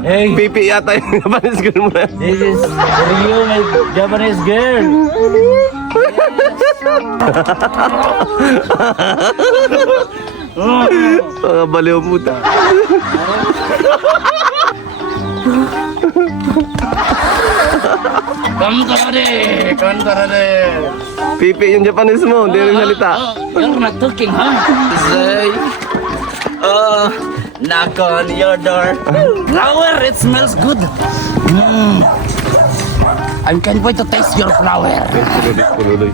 Hey, pipi yata yung Japanese girl mo. This is for you, my Japanese girl. Mga baliw puta. Kantarade. Pipi yung Japanese mo, hindi rin salita. You're not talking, huh? Say, knock on your door. Flower, it smells good. I can't wait to taste your flower. Pululoy.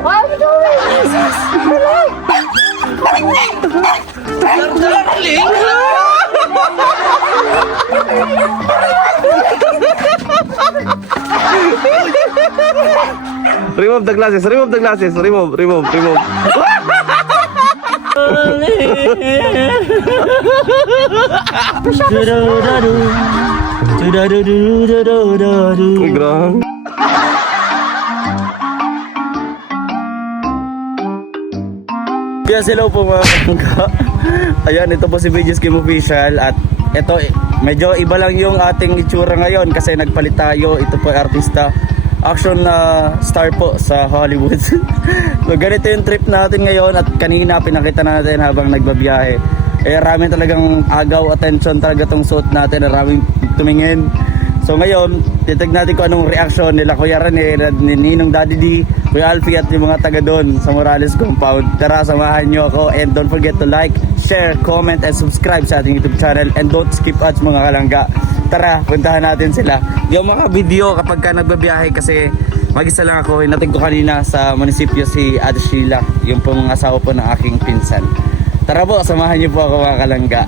Why are you doing this? Darling. Remove the glasses, remove the glasses, remove. Uy, grabe. Yes, hello po mga kamangka. Ayan, ito po si BJ's Game Official. At ito, medyo iba lang yung ating itsura ngayon kasi nagpalit tayo. Ito po ay artista, action na star po sa Hollywood. So ganito yung trip natin ngayon. At kanina pinakita natin habang nagbabiyahe. Maraming talagang agaw, attention talaga tong suit natin. Maraming tumingin. So ngayon, titig natin kung anong reaction nila Kuya Rene, ni Ninong Daddy D, Kuya Alfie at yung mga taga doon sa Morales Compound. Tara, samahan nyo ako and don't forget to like, share, comment and subscribe sa ating YouTube channel and don't skip ads mga kalangga. Tara, puntahan natin sila. Yung mga video kapag ka nagbabiyahe kasi mag-isa lang ako, natin ko kanina sa munisipyo si Ate Sheila, yung pong asawa po ng aking pinsan. Tara po, samahan nyo po ako mga kalangga.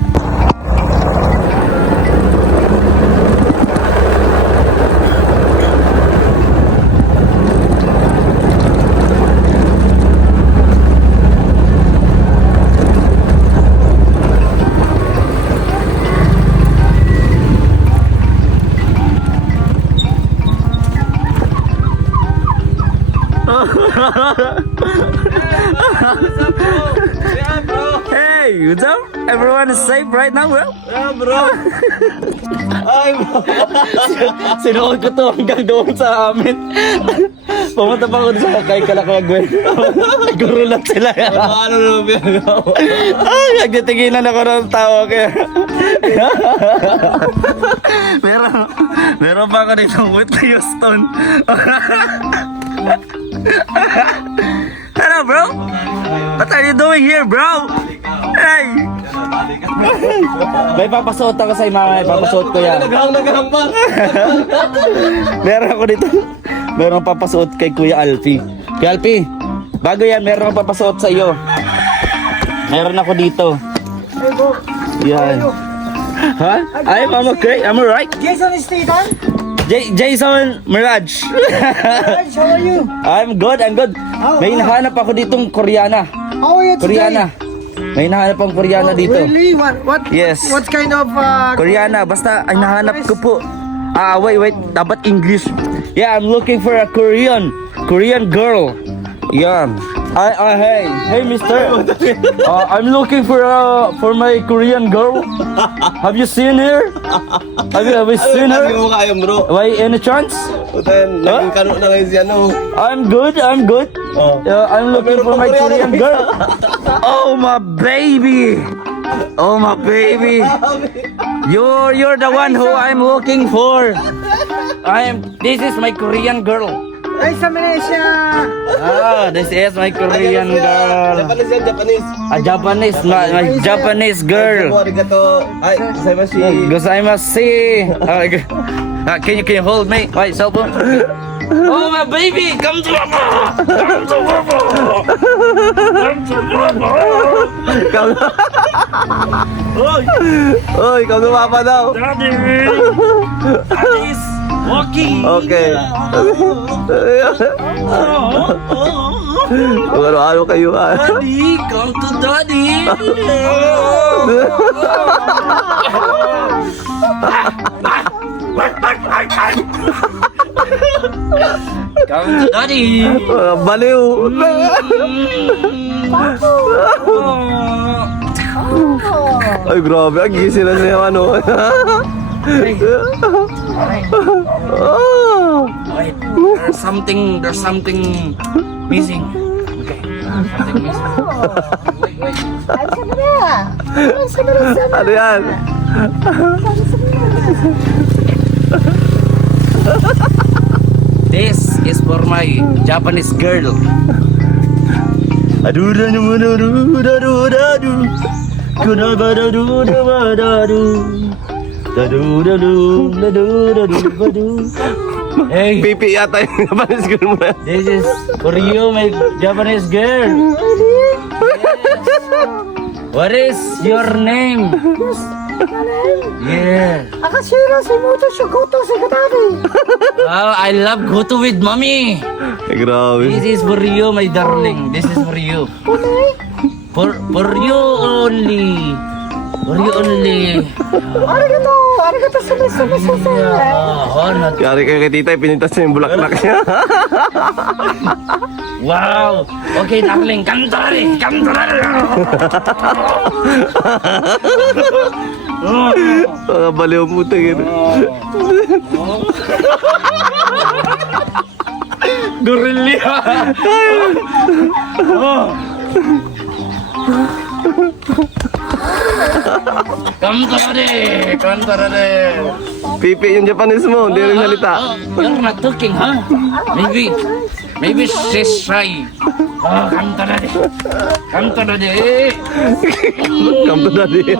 Hey, what's up? Everyone is safe right now, bro? Yeah, bro. Ay, sinuod ko to hanggang doon sa amin. Pumunta pa ako sa kay Kalakagwen. Gurulat sila. Ano na pinagawa? Ay, nagtitinginan ako ng tao kaya. meron pa ako dito Whitney Houston. Hello, bro. What are you doing here, bro? Hey! May papasuot ako sa mama, may papasuot ko yan. Naghang pa. Meron ako dito. Meron papasuot kay Kuya Alfie. Kuya Alfie, bago yan, meron akong papasuot sa iyo. Meron ako dito. Yan. Ha? I'm okay. I'm alright. Jason Statham? Jason Mirage. Raj, how are you? I'm good. May hinahanap ako ditong Koreana. How are you today? Koreana. May hinahanap akong Koreana dito. Really? What? Yes. What kind of Koreana, basta ay nahanap ko po. Wait, dapat English. Yeah, I'm looking for a Korean girl. Yan. Hey, mister. I'm looking for my Korean girl. Have you seen her? Have you seen her? Hindi mo kaya, bro. Why, any chance? Putan, naging kano na ngayon siya, no? I'm good. Oh. I'm looking for my Korean girl. Oh, my baby. You're the one who I'm looking for. This is my Korean girl. Nice to meet you. This is my Korean girl. Japanese yan, Japanese. A Japanese, my Japanese girl. Arigato. Ay, gozaimasu. Gozaimasu. Can you hold me? Wait, cell phone. Oh, my baby, come to Papa. Oy, come to Papa daw. Walking. Okay. Kung ano-ano kayo ah. Daddy, come to daddy. Come to daddy. Mga baliw. Ay, grabe. Ang gising na siya, ano. Oh. Wait, there's something missing. Okay, something missing. Wait. Ano yan? This is for my Japanese girl. Aduda naman aduda aduda adu. Kuna badadu badadu. Daduda du daduda du badu. Hey, Pipi yata yung Japanese girl mo yan. this is for you, my Japanese girl. Yes. What is your name? Yeah. Wow, I love Goto with mommy. Ay, grabe. This is for you, my darling. This is for you. For you only. For you only. Oh, not. Kari kayo kay tita, pinintas niya yung bulaklak niya. Wow. Okay, darling. Kantare. Mga baliw mo tingin. Gorilla. Kantare. Pipi yung Japanese mo, hindi rin salita. You're not talking, huh? Maybe she's shy. Oh, kantare. Come to daddy.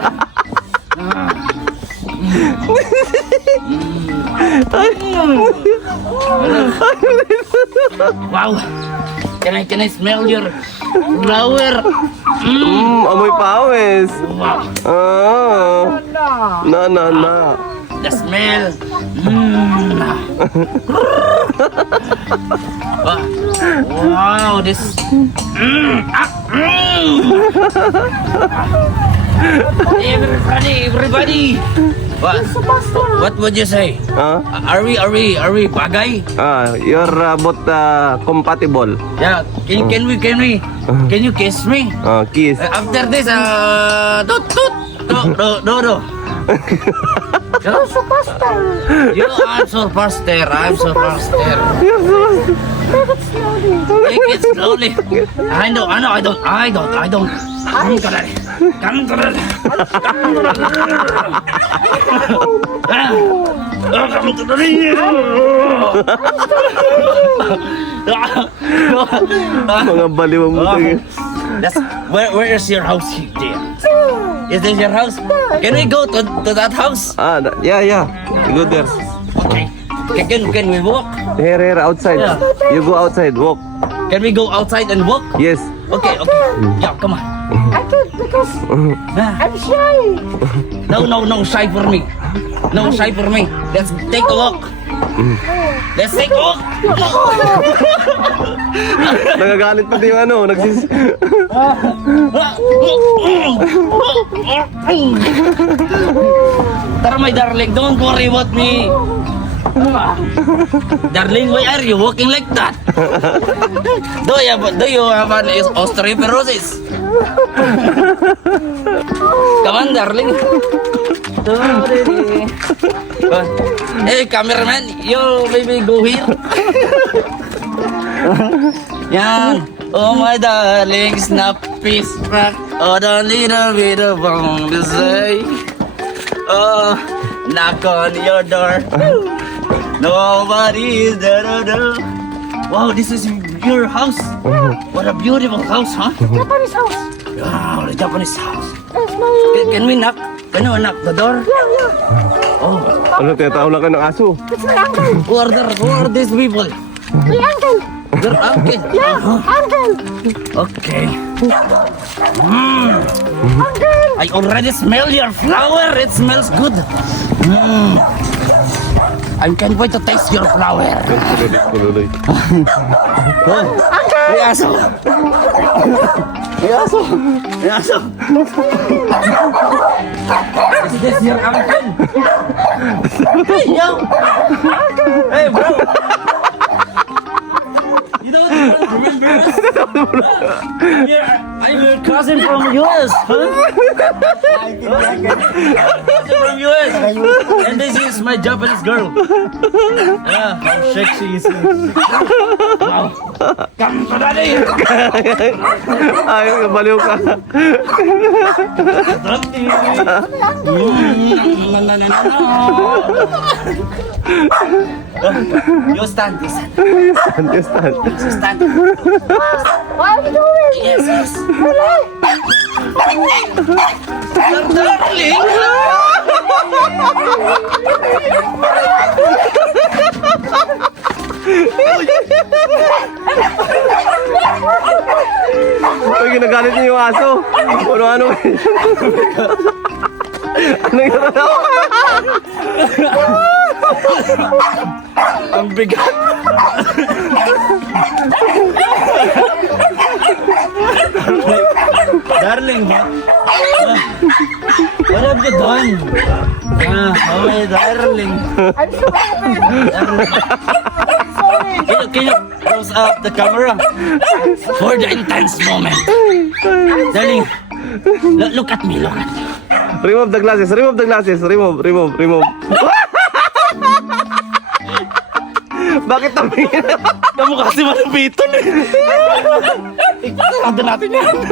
Wow. Can I smell your flower? Amoy pawis. Wow. Ah. Na. The smell. Wow, this. Everybody. What would you say? Ah? Are we bagay? You're both compatible. Yeah. Can you kiss me? Kiss. After this, toot. No. I'm so faster. Take it slowly. I don't. Come to that. Come to Mga baliw mo tingin. That's where is your house here? Is this your house? Can we go to that house? Yeah. You go there. Okay. Can we walk? Here, outside. Yeah. You go outside, walk. Can we go outside and walk? Yes. Okay. Yeah, come on. I'm shy. No, shy for me. No, shy for me. Let's take a walk. Let's take a walk. Nagagalit pati yung ano, Tara, my darling, don't worry about me. Darling, why are you walking like that? Do you have an osteoporosis? Come on, darling. Hey, cameraman, you maybe go here. Yan. Oh, my darling, snappy snack. Oh, the little bit of wrong to say. Oh, knock on your door. Nobody is there. Wow, this is your house. What a beautiful house, huh? Japanese house. Wow, the Japanese house. That's my... Can we knock? Can you knock the door? Oh, Ano, tinatawag lang ka ng aso. It's my uncle. who are these people? My uncle. Your uncle. Yeah, uncle. Okay. Uncle. I already smell your flower. It smells good. I can't wait to taste your flower. Tuloy. May aso! May aso! May aso! Is this your uncle? Hey, yo! Hey, bro! You don't remember us? I'm your cousin from US, huh? Cousin from US. And this is my Japanese girl. Yeah, how sexy is she? Wow. Come to daddy! Ay, baliw ka. You stand, you stand. Yes, tan. You stand. What are you doing? Yes, yes. Your darling! Pag ginagalit niyo yung aso. Ano-ano. Ano yung ano? Ang bigat. Darling, what have you done? Oh my darling. I'm sorry. Can you close up the camera for the intense moment? Darling, look at me, look at me. Remove the glasses, remove the glasses. Remove. Bakit tumingin? Kamu kasi malupiton eh. Ikasado natin yan.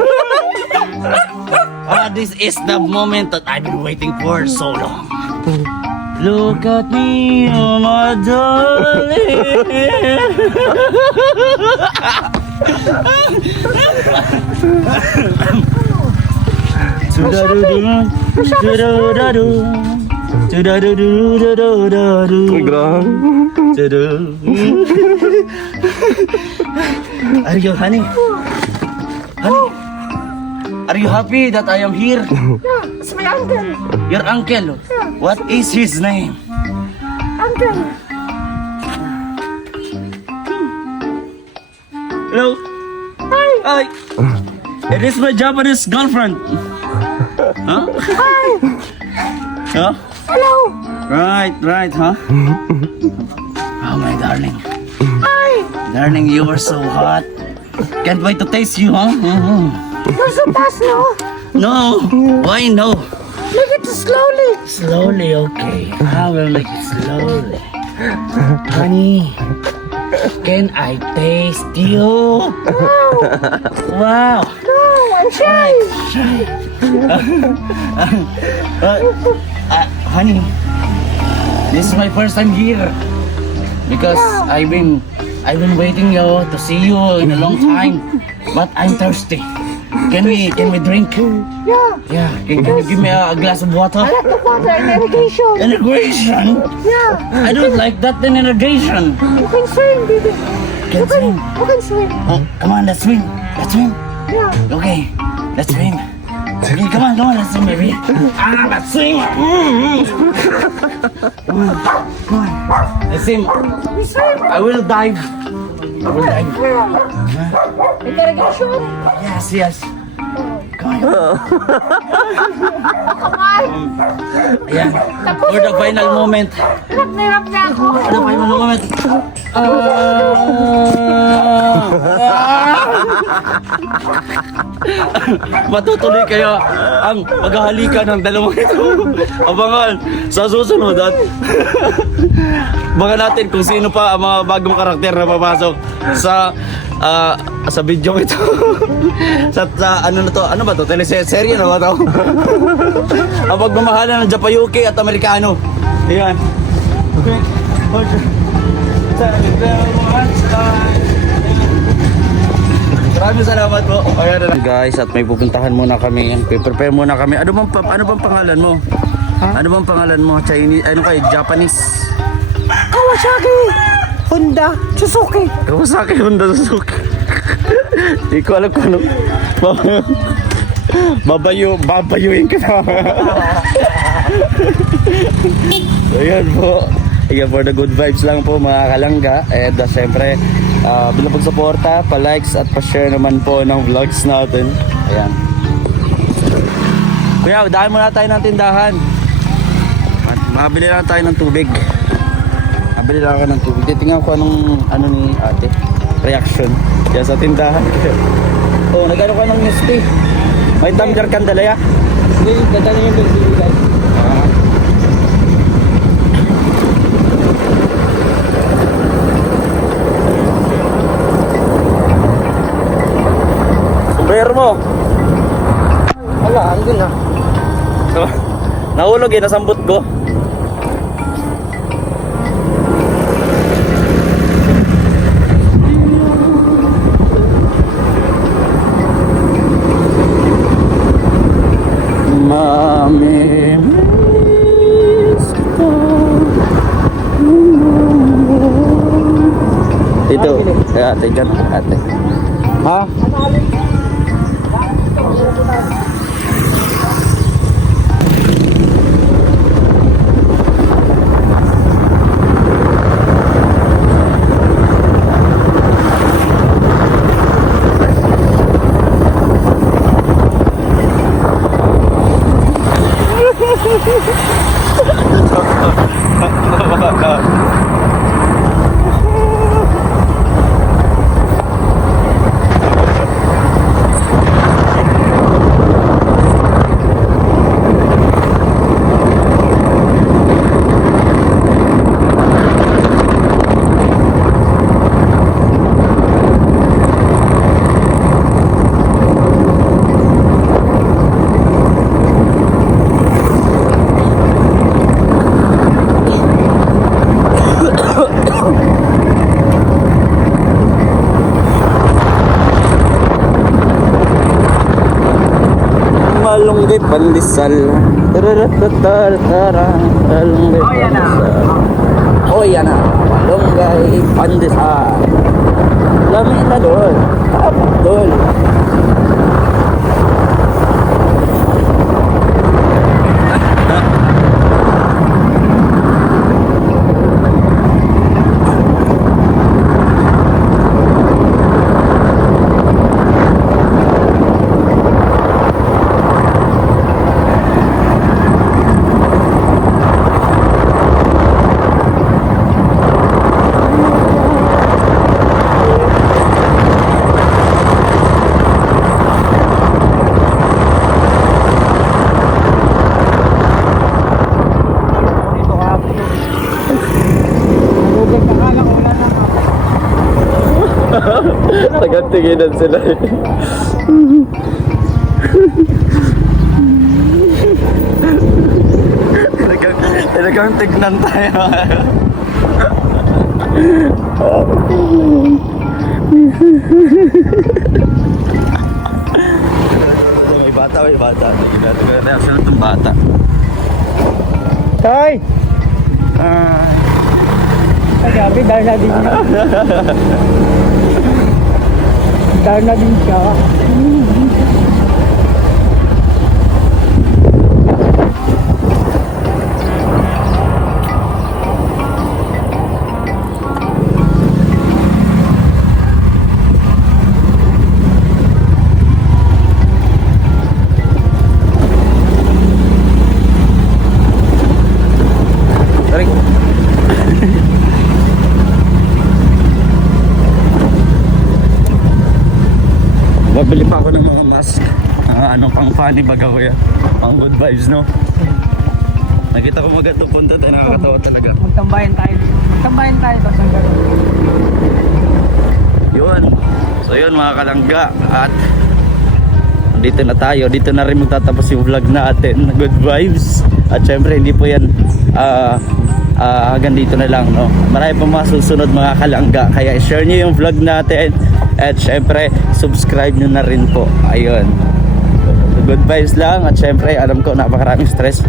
This is the moment that I've been waiting for so long. Look at me, oh my darling. Uy, grabe. Are you, honey? Honey? Are you happy that I am here? Yeah, it's my uncle. Your uncle? What is his name? Uncle. Hello? Hi. Hi. It is my Japanese girlfriend. Huh? Hi. Huh? Hello. Right, huh? Oh, my darling. Hi. Darling, you are so hot. Can't wait to taste you, huh? You're so fast, no? No. Why no? Make it slowly. Slowly, okay. I will make it slowly. Honey, can I taste you? Wow. No, I'm shy. Honey, this is my first time here because I've been waiting you to see you in a long time, but I'm thirsty. Can we drink? Yeah. Yeah. Can you give me a glass of water? I like the water and irrigation. Irrigation? Yeah. I don't like that in irrigation. You can swim, baby. Can swim? You can swim. Oh, come on, let's swim. Let's swim. Yeah. Okay, let's swim. Okay, come on, let's swim, baby. Let's swim. Come on. Let's swim. You swim. I will dive. I will dive. You gotta get short. Yes. Come on. Come on. Ayan. For the final moment. Hirap na ako. For the final moment. Matutuloy kaya ang paghahalikan ng dalawang ito. Abangan sa susunod at abangan natin kung sino pa ang mga bagong karakter na papasok sa video ito. sa ano na to? Ano ba to? Teleserye na ba to? Ang pagmamahalan ng Japayuki at Amerikano. Ayan. Okay. Maraming salamat po. Ayan na guys, at may pupuntahan muna kami. Prepare muna kami. Ano bang pangalan mo? Ano bang pangalan mo? Chinese, ano kayo? Japanese? Kawasaki. Honda. Suzuki. Kawasaki, Honda, Suzuki. Hindi ko alam kung ano. Babayuin ka na. Ayan po. Ayan, for the good vibes lang po mga kalangga. And siyempre, bilang pagsuporta, pa-likes at pa-share naman po ng vlogs natin. Ayan. Kuya, daan muna tayo ng tindahan. Mabili lang tayo ng tubig. Mabili lang ako ng tubig. Titingnan ko anong ano ni ate. Reaction. Yan sa tindahan. Oh, nagano ka ng news tea. May tumbler kang dala ya? Hindi, dadali yung pagbibigan. Sombrero mo. Wala, andun na. Nahulog eh, nasambot ko. Mami, miss kita. Dito, ate dyan, ate. Ha? Malunggay pandesal. Tararatatara. Malunggay pandesal. Oh, yan na. Malunggay pandesal. Lamig na doon. Tapos doon. Tagantinginan sila eh. Talagang tignan tayo. May bata, may bata. Tignan reaction ng bata. Tay! Ay, gabi, dahil na din siya. Dahil na din siya. Sorry. Babili pa ako ng mga mask. Ano pang funny baga kuya. Pang good vibes no. Nakita ko maganda punta tayo, nakakatawa talaga. Magtambayan tayo. Magtambayan tayo, tapos ang gano'n. Yun. So yun mga kalangga. At dito na tayo. Dito na rin magtatapos yung vlog natin. Good vibes. At syempre hindi po yan hanggang dito na lang no. Marami pa mga susunod mga kalangga. Kaya share nyo yung vlog natin. At syempre subscribe nyo na rin po. Ayun. Good vibes lang. At syempre alam ko napakaraming stress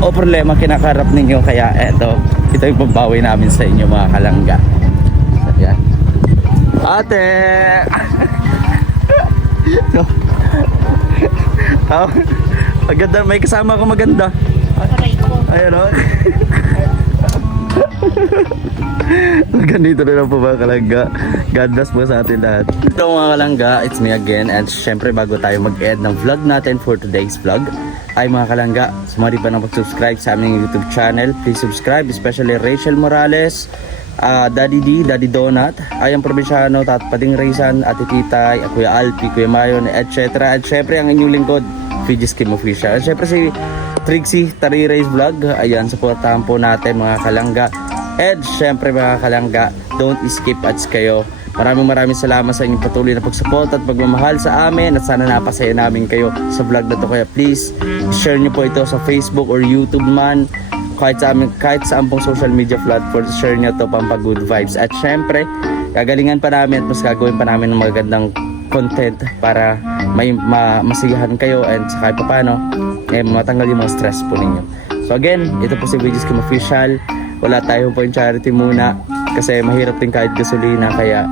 o problema kinakarap ninyo. Kaya ito yung pambawi namin sa inyo mga kalangga. Ayan. Ate! Maganda, may kasama ako maganda. Aray ko. Ayun o. Ganito na lang po mga kalangga. God bless po sa atin lahat. So mga kalangga, it's me again. And syempre bago tayo mag-end ng vlog natin for today's vlog, ay mga kalangga, sumali pa na mag-subscribe sa aming YouTube channel. Please subscribe, especially Rachel Morales, Daddy D, Daddy Donut, Ayang Provinciano, Pading Rizan, Ate Titay, Kuya Alpi, Kuya Mayon, etc. At syempre ang inyong lingkod, Fidges Kim Official. At syempre si Trixie Tariray's Vlog, ayan, supportahan po natin mga kalangga. And syempre mga kalangga, don't skip ads kayo. Maraming salamat sa inyong patuloy na pagsupport at pagmamahal sa amin, at sana napasaya namin kayo sa vlog na to. Kaya please, share nyo po ito sa Facebook or YouTube man, kahit sa pong social media platform, share nyo to pampa good vibes. At syempre, gagalingan pa namin at mas gagawin pa namin ng magandang content para may masigahan kayo, and sa kahit paano matanggal yung mga stress po ninyo. So again, ito po si Fidges Kim Official. Wala tayong point charity muna kasi mahirap din kahit gasolina, kaya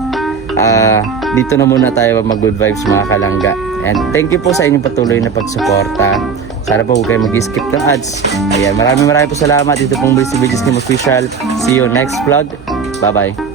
dito na muna tayo mag good vibes mga kalangga. And thank you po sa inyong patuloy na pagsuporta. Sana po huwag kayo mag-skip ng ads. Ayan, maraming po salamat. Ito pong si Fidges Kim Official. See you next vlog. Bye bye.